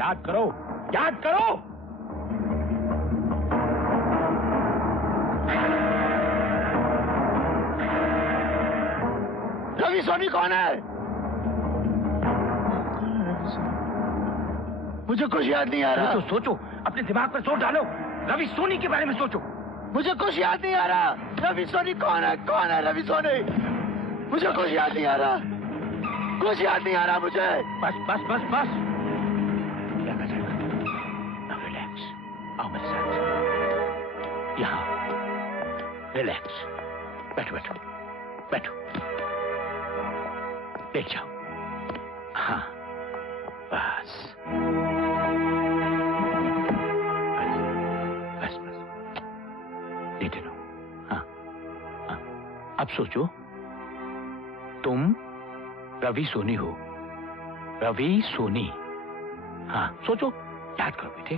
याद करो, याद करो। रवि सोनी कौन है? मुझे कुछ याद नहीं आ रहा। तो सोचो, अपने दिमाग पर जोर डालो, रवि सोनी के बारे में सोचो। मुझे कुछ याद नहीं आ रहा। रवि सोनी कौन है? कौन है रवि सोनी? मुझे कुछ याद नहीं आ रहा, कुछ याद नहीं आ रहा मुझे। बस बस बस बस, क्या कर जाएगा? Now relax, आओ मेरे साथ। यहाँ रिलैक्स, बैठो बैठो बैठो, लेट जाओ। हाँ बस बस बस, लेटे रहो। हाँ हाँ, अब सोचो, तुम रवि सोनी हो, रवि सोनी। हाँ सोचो, याद करो बेटे,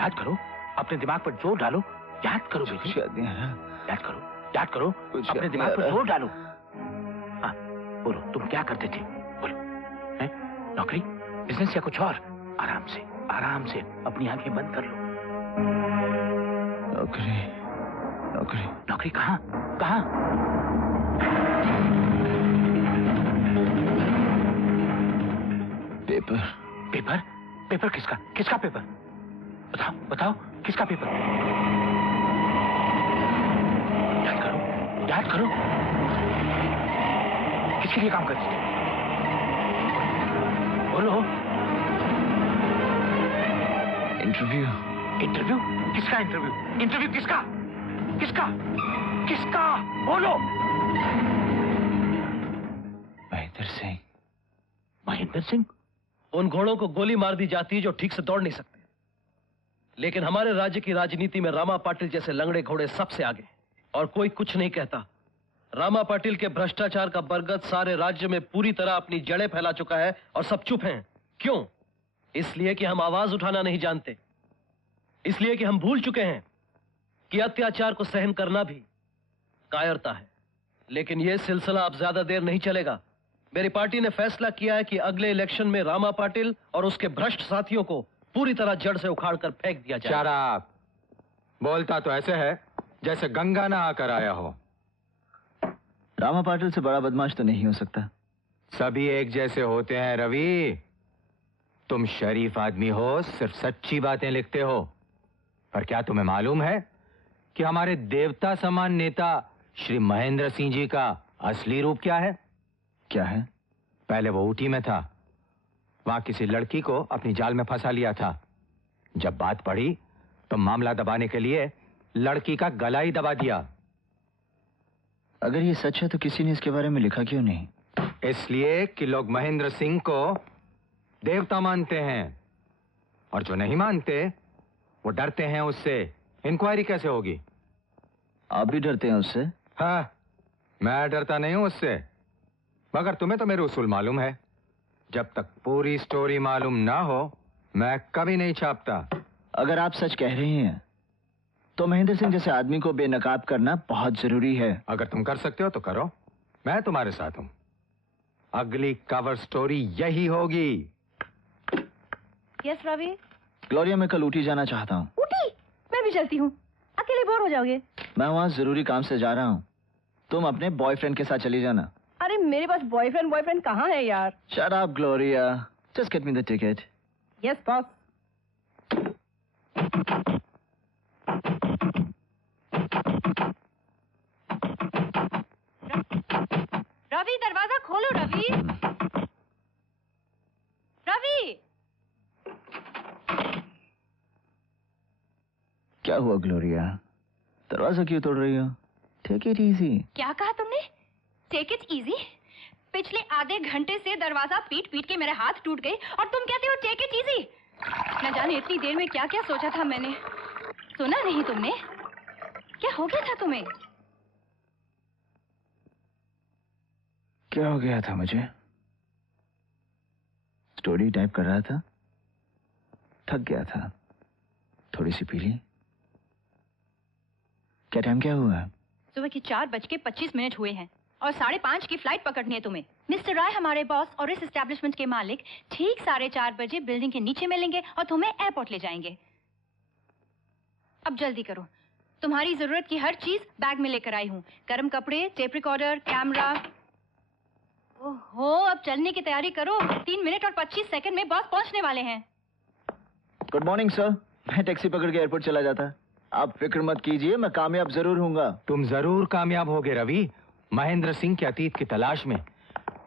याद करो, अपने दिमाग पर जोर डालो, याद करो बेटे, याद करो, याद करो, अपने दिमाग पर जोर डालो। हाँ बोलो, तुम क्या करते थे? बोलो, हैं? नौकरी, बिजनेस या कुछ और? आराम से, आराम से अपनी आंखें बंद कर लो। नौकरी, नौकरी, नौकरी कहाँ? कहाँ? Paper, paper? पेपर किसका? किसका पेपर? बताओ बताओ, किसका पेपर? याद करो, याद करो, किसके लिए काम करते थे? बोलो। इंटरव्यू। इंटरव्यू? किसका इंटरव्यू? इंटरव्यू किसका? किसका? किसका? बोलो। महेंद्र सिंह। महेंद्र सिंह? उन घोड़ों को गोली मार दी जाती है जो ठीक से दौड़ नहीं सकते, लेकिन हमारे राज्य की राजनीति में रामा पाटिल जैसे लंगड़े घोड़े सबसे आगे, और कोई कुछ नहीं कहता। रामा पाटिल के भ्रष्टाचार का बरगद सारे राज्य में पूरी तरह अपनी जड़ें फैला चुका है और सब चुप हैं। क्यों? इसलिए कि हम आवाज उठाना नहीं जानते, इसलिए कि हम भूल चुके हैं कि अत्याचार को सहन करना भी कायरता है। लेकिन यह सिलसिला अब ज्यादा देर नहीं चलेगा। मेरी पार्टी ने फैसला किया है कि अगले इलेक्शन में रामा पाटिल और उसके भ्रष्ट साथियों को पूरी तरह जड़ से उखाड़कर फेंक दिया जाए। शराब बोलता तो ऐसे है जैसे गंगा ना आकर आया हो। रामा पाटिल से बड़ा बदमाश तो नहीं हो सकता। सभी एक जैसे होते हैं रवि। तुम शरीफ आदमी हो, सिर्फ सच्ची बातें लिखते हो, पर क्या तुम्हें मालूम है कि हमारे देवता समान नेता श्री महेंद्र सिंह जी का असली रूप क्या है? क्या है? पहले वो ऊटी में था, वहां किसी लड़की को अपनी जाल में फंसा लिया था। जब बात पड़ी तो मामला दबाने के लिए लड़की का गला ही दबा दिया। अगर ये सच है तो किसी ने इसके बारे में लिखा क्यों नहीं? इसलिए कि लोग महेंद्र सिंह को देवता मानते हैं, और जो नहीं मानते वो डरते हैं उससे। इंक्वायरी कैसे होगी? आप भी डरते हैं उससे? हाँ, मैं डरता नहीं हूं उससे, मगर तुम्हें तो मेरे उसूल मालूम है। जब तक पूरी स्टोरी मालूम ना हो मैं कभी नहीं छापता। अगर आप सच कह रहे हैं तो महेंद्र सिंह जैसे आदमी को बेनकाब करना बहुत जरूरी है। अगर तुम कर सकते हो तो करो, मैं तुम्हारे साथ हूं। अगली कवर स्टोरी यही होगी। यस रवि। ग्लोरिया, मैं कल ऊटी जाना चाहता हूँ। ऊटी? मैं भी चलती हूँ, अकेले बोर हो जाओगे। मैं वहाँ जरूरी काम से जा रहा हूँ, तुम अपने बॉयफ्रेंड के साथ चली जाना। अरे मेरे पास बॉयफ्रेंड कहाँ है यार? Shut up Gloria, just get me the ticket. Yes boss. Ravi दरवाजा खोलो रवि। रवि! क्या हुआ ग्लोरिया, दरवाजा क्यों तोड़ रही हो? Take it easy. क्या कहा तुमने? Take it easy? पिछले आधे घंटे से दरवाजा पीट पीट के मेरे हाथ टूट गए और तुम कहते हो टेक इट इजी? न जाने इतनी देर में क्या क्या सोचा था मैंने। सुना नहीं तुमने? क्या हो गया था तुम्हें? क्या हो गया था मुझे? स्टोरी टाइप कर रहा था, थक गया था, थोड़ी सी पी ली। क्या टाइम क्या हुआ? सुबह के 4:25 हुए हैं। और 5:30 की फ्लाइट पकड़नी है तुम्हें। मिस्टर राय हमारे बॉस और इस एस्टेब्लिशमेंट के मालिक ठीक 4:30 बजे बिल्डिंग के नीचे मिलेंगे और तुम्हें एयरपोर्ट ले जाएंगे। अब जल्दी करो, तुम्हारी जरूरत की हर चीज बैग में लेकर आई हूँ। गर्म कपड़े, टेप रिकॉर्डर, कैमरा। ओहो, अब चलने की तैयारी करो। 3 मिनट और 25 सेकंड में बॉस पहुंचने वाले हैं। Good morning sir. मैं टैक्सी पकड़ के एयरपोर्ट चला जाता। आप फिक्र मत कीजिए, मैं कामयाब जरूर होऊंगा। तुम जरूर कामयाब होगे रवि, महेंद्र सिंह के अतीत की तलाश में।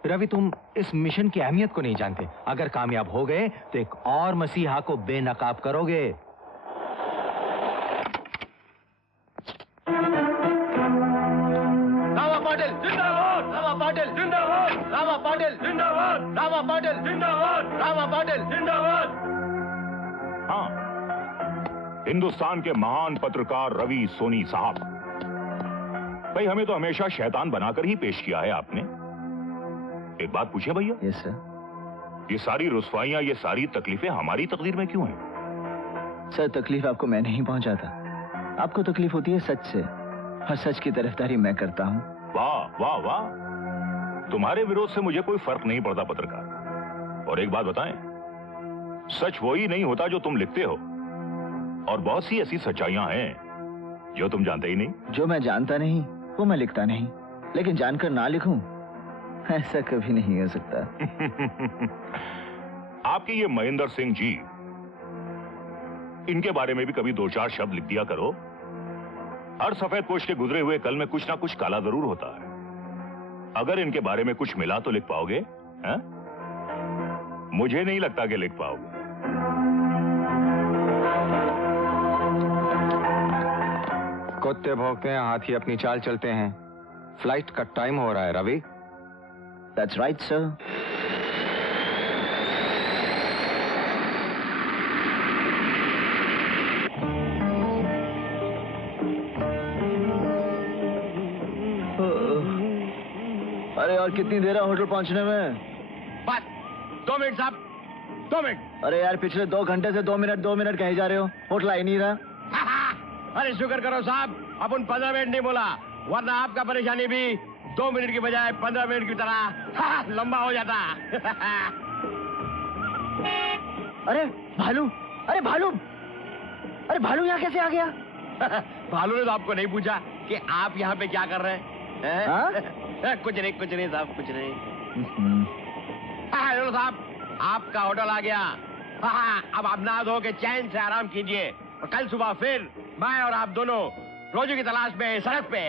रवि, तुम इस मिशन की अहमियत को नहीं जानते। अगर कामयाब हो गए तो एक और मसीहा को बेनकाब करोगे। रामा पाटिल जिंदाबाद, रामा पाटिल जिंदाबाद, रामा पाटिल जिंदाबाद, रामा पाटिल जिंदाबाद, रामा पाटिल जिंदाबाद। हाँ, हिंदुस्तान के महान पत्रकार रवि सोनी साहब, भाई हमें तो हमेशा शैतान बनाकर ही पेश किया है आपने। एक बात पूछे भैया? Yes sir. ये सारी रुस्वाइयां, ये सारी तकलीफें हमारी तकदीर में क्यों हैं? सर, तकलीफ आपको मैं नहीं पहुंचाता। आपको तकलीफ होती है सच से, और सच की तरफदारी मैं करता हूँ। वाह वाह वाह, तुम्हारे विरोध से मुझे कोई फर्क नहीं पड़ता पत्रकार। और एक बात बताएं, सच वही नहीं होता जो तुम लिखते हो, और बहुत सी ऐसी सच्चाइयां हैं जो तुम जानते ही नहीं। जो मैं जानता नहीं वो मैं लिखता नहीं, लेकिन जानकर ना लिखूं ऐसा कभी नहीं हो सकता। आपके ये महेंद्र सिंह जी, इनके बारे में भी कभी 2-4 शब्द लिख दिया करो। हर सफेद पोश के गुजरे हुए कल में कुछ ना कुछ काला जरूर होता है। अगर इनके बारे में कुछ मिला तो लिख पाओगे? हैं? मुझे नहीं लगता कि लिख पाओगे। कुत्ते भौंकते हैं, हाथी अपनी चाल चलते हैं। फ्लाइट का टाइम हो रहा है रवि। That's right, sir. अरे यार, कितनी देर है होटल पहुंचने में? बस 2 मिनट साहब, 2 मिनट। अरे यार, पिछले 2 घंटे से 2 मिनट कहीं जा रहे हो? होटल आ ही नहीं रहा। अरे शुक्र करो साहब, अपन 15 मिनट नहीं बोला, वरना आपका परेशानी भी 2 मिनट की बजाय 15 मिनट की तरह लंबा हो जाता। अरे भालू, अरे भालू, अरे भालू यहाँ कैसे आ गया? भालू ने तो आपको नहीं पूछा कि आप यहाँ पे क्या कर रहे हैं? हाँ? कुछ नहीं साहब, कुछ नहीं। हेलो साहब, आपका होटल आ गया। अब आप नहा धो के चैन से आराम कीजिए, और कल सुबह फिर मैं और आप दोनों रोजू की तलाश में सड़क पे।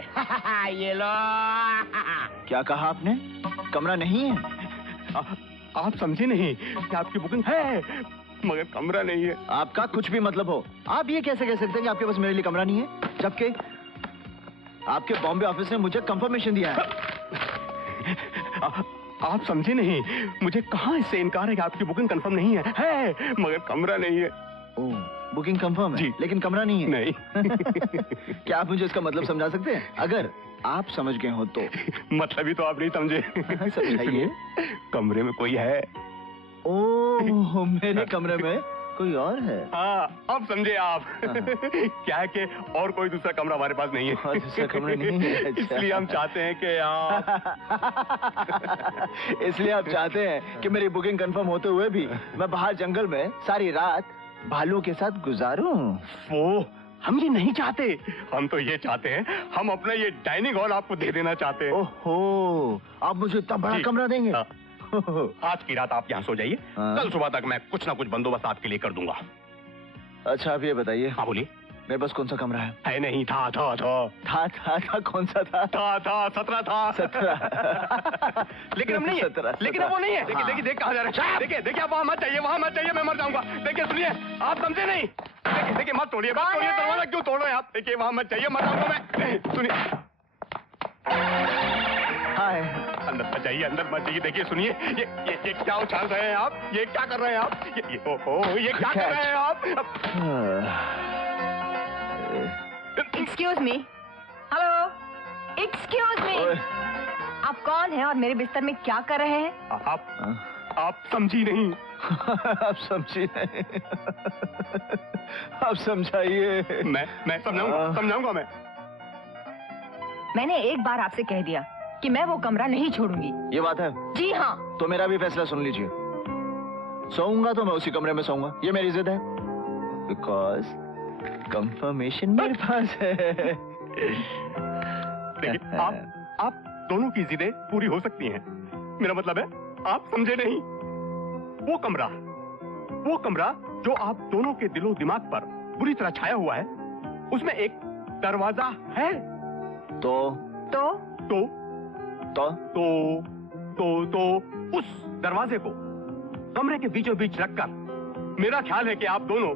ये लो। क्या कहा आपने? कमरा नहीं है? आप समझे नहीं कि आपकी बुकिंग है मगर कमरा नहीं है। आपका कुछ भी मतलब हो, आप ये कैसे कह सकते हैं कि आपके पास मेरे लिए कमरा नहीं है, जबकि आपके बॉम्बे ऑफिस ने मुझे कंफर्मेशन दिया है। आप समझे नहीं, मुझे कहाँ इससे इनकार है कि आपकी बुकिंग कंफर्म नहीं है मगर कमरा नहीं है। ओह, बुकिंग कंफर्म है लेकिन कमरा नहीं है? नहीं। क्या आप मुझे इसका मतलब समझा सकते हैं? अगर आप समझ गए हो तो। मतलब ही तो आप नहीं समझे। समझाइए। कमरे में कोई है। ओह, मेरे कमरे में कोई और है? हाँ, अब समझे आप। क्या है कि और कोई दूसरा कमरा हमारे पास नहीं है। और दूसरा कमरा नहीं है? अच्छा। इसलिए हम चाहते हैं कि आप इसलिए आप चाहते हैं कि मेरी बुकिंग कंफर्म होते हुए भी मैं बाहर जंगल में सारी रात भालू के साथ गुजारूं? वो हम ये नहीं चाहते। हम तो ये चाहते हैं, हम अपना ये डाइनिंग हॉल आपको दे देना चाहते हैं। ओहो, आप मुझे इतना बड़ा कमरा देंगे? हाँ। आज की रात आप यहाँ सो जाइए, कल सुबह तक मैं कुछ ना कुछ बंदोबस्त आपके लिए कर दूंगा। अच्छा, आप ये बताइए। हाँ बोलिए। मेरे पास कौन सा कमरा है? है नहीं, था कौन सा था? 17 था। 17। लेकिन हम नहीं है। 17। लेकिन अब वो नहीं है। देखिए देख कहाँ जा रहे हैं। देखिए आप वहाँ मत चाहिए, मैं मर जाऊंगा। देखिए सुनिए, आप समझे नहीं। देखिए मत तोड़िए, दरवाजा क्यों तोड़ रहे हैं आप? देखिए वहाँ मत चाहिए, मर जाऊंगा मैं। सुनिए, हाय। अंदर मत जाइए। देखिए सुनिए, ये क्या उछाल रहे हैं आप? ये क्या कर रहे हैं आप? ये क्या कर रहे हैं आप? Excuse me. Hello, excuse me. आप कौन हैं और मेरे बिस्तर में क्या कर रहे हैं? आप समझी नहीं। आप समझी नहीं। आप समझाइए। मैं समझाऊंगा मैं। मैंने एक बार आपसे कह दिया कि मैं वो कमरा नहीं छोड़ूंगी। ये बात है? जी हाँ। तो मेरा भी फैसला सुन लीजिए। सोऊंगा तो मैं उसी कमरे में सोऊंगा, ये मेरी जिद है। बिकॉज कंफर्मेशन मेरे पास है। देखिए, आप दोनों की जिदें पूरी हो सकती हैं। मेरा मतलब है, आप समझे नहीं। वो कमरा जो आप दोनों के दिलो दिमाग पर बुरी तरह छाया हुआ है, उसमें एक दरवाजा है। तो उस दरवाजे को कमरे के बीचों बीच रखकर मेरा ख्याल है कि आप दोनों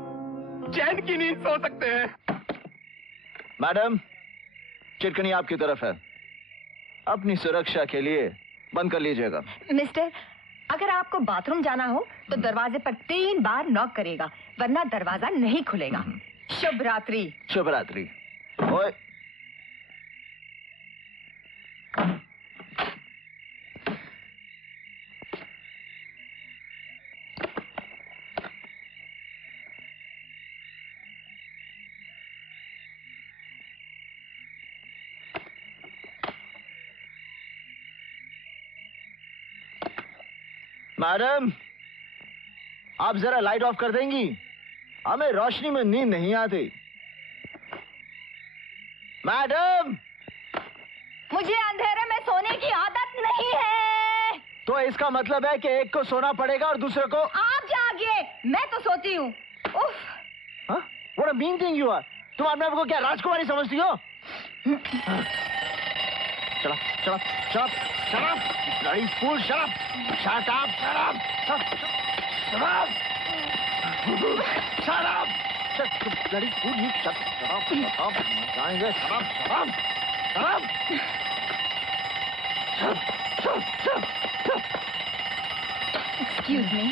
चैन की नींद सो सकते हैं। मैडम, चिटकनी आपकी तरफ है, अपनी सुरक्षा के लिए बंद कर लीजिएगा। मिस्टर, अगर आपको बाथरूम जाना हो तो दरवाजे पर 3 बार नॉक करेगा, वरना दरवाजा नहीं खुलेगा। शुभ रात्रि। शुभ रात्रि। ओए, मैडम, आप जरा लाइट ऑफ कर देंगी? हमें रोशनी में नींद नहीं आती। मैडम, मुझे अंधेरे में सोने की आदत नहीं है। तो इसका मतलब है कि एक को सोना पड़ेगा और दूसरे को। आप जागिए, मैं तो सोती हूँ। What a mean thing you are. तुम अपने आप को क्या राजकुमारी समझती हो? Shut up. Bloody fool, shut up. Shut up. Bloody fool, you shut up. जाएंगे, shut up. Excuse me.